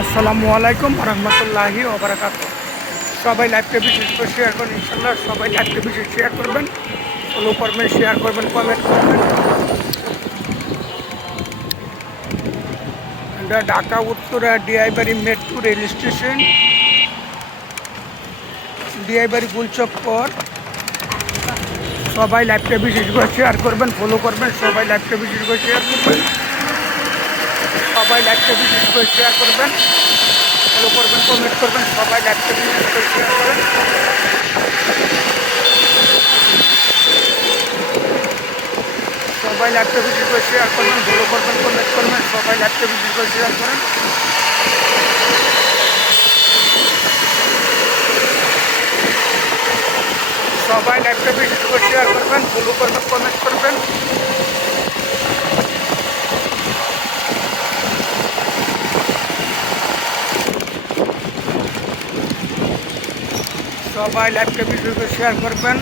আসসালামু আলাইকুম রহমতুল্লাহি ওয়া বারাকাতুহু। সবাই লাইভকে বেশি করে শেয়ার করবেন, ইনশাল্লাহ সবাই লাইভকে বেশি শেয়ার করবেন, ফলো করবেন, শেয়ার করবেন, কমেন্ট করবেন। এটা Dhaka Uttara Diabari metro rail station, Diabari গুলচক্কর। সবাই লাইভকে বেশি করে শেয়ার করবেন, ফলো করবেন, সবাই লাইভকে বেশি করে শেয়ার করবেন, সবাই লাইভকে বেশি করে শেয়ার করবেন, ফলো করবেন, কমেন্ট করবেন, সবাই লাইভকে বেশি করে শেয়ার করবেন। সবাই লাইভকে বেশি করে শেয়ার করবেন, ফলো করবেন, কমেন্ট করবেন, সবাই লাইভকে বেশি করে শেয়ার করেন। সবাই লাইভকে বেশি করে শেয়ার করবেন, ফলো করবেন, কমেন্ট করবেন। সবাই লাইভকে বেশি করে শেয়ার করবেন,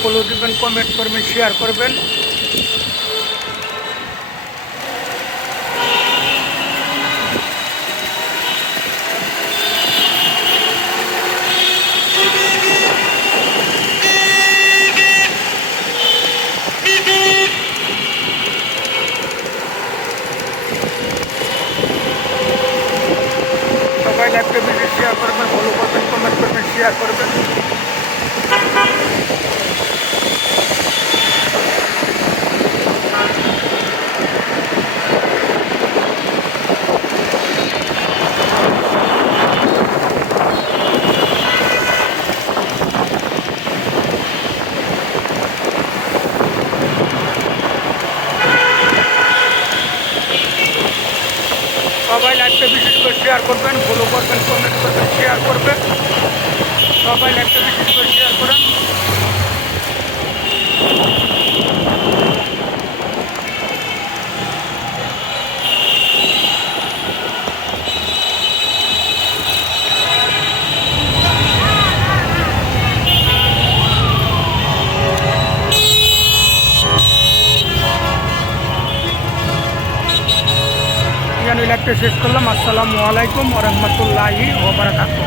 ফলো দিবেন, কমেন্ট করবেন, শেয়ার করবেন। সবাই লাইভকে বেশি শেয়ার করবেন, ফলো করবেন, কমেন্ট করবেন, শেয়ার করবেন। সবাই লাইভকে বেশি করে শেয়ার করবেন, ফলো করবেন, কমেন্ট করবেন, শেয়ার করবেন। সবাই লাইভকে বেশি করে শেয়ার করেন। লাইভটা শেষ করলাম। আসসালামু আলাইকুম ওয়া রাহমাতুল্লাহি ওয়া বারাকাতুহু।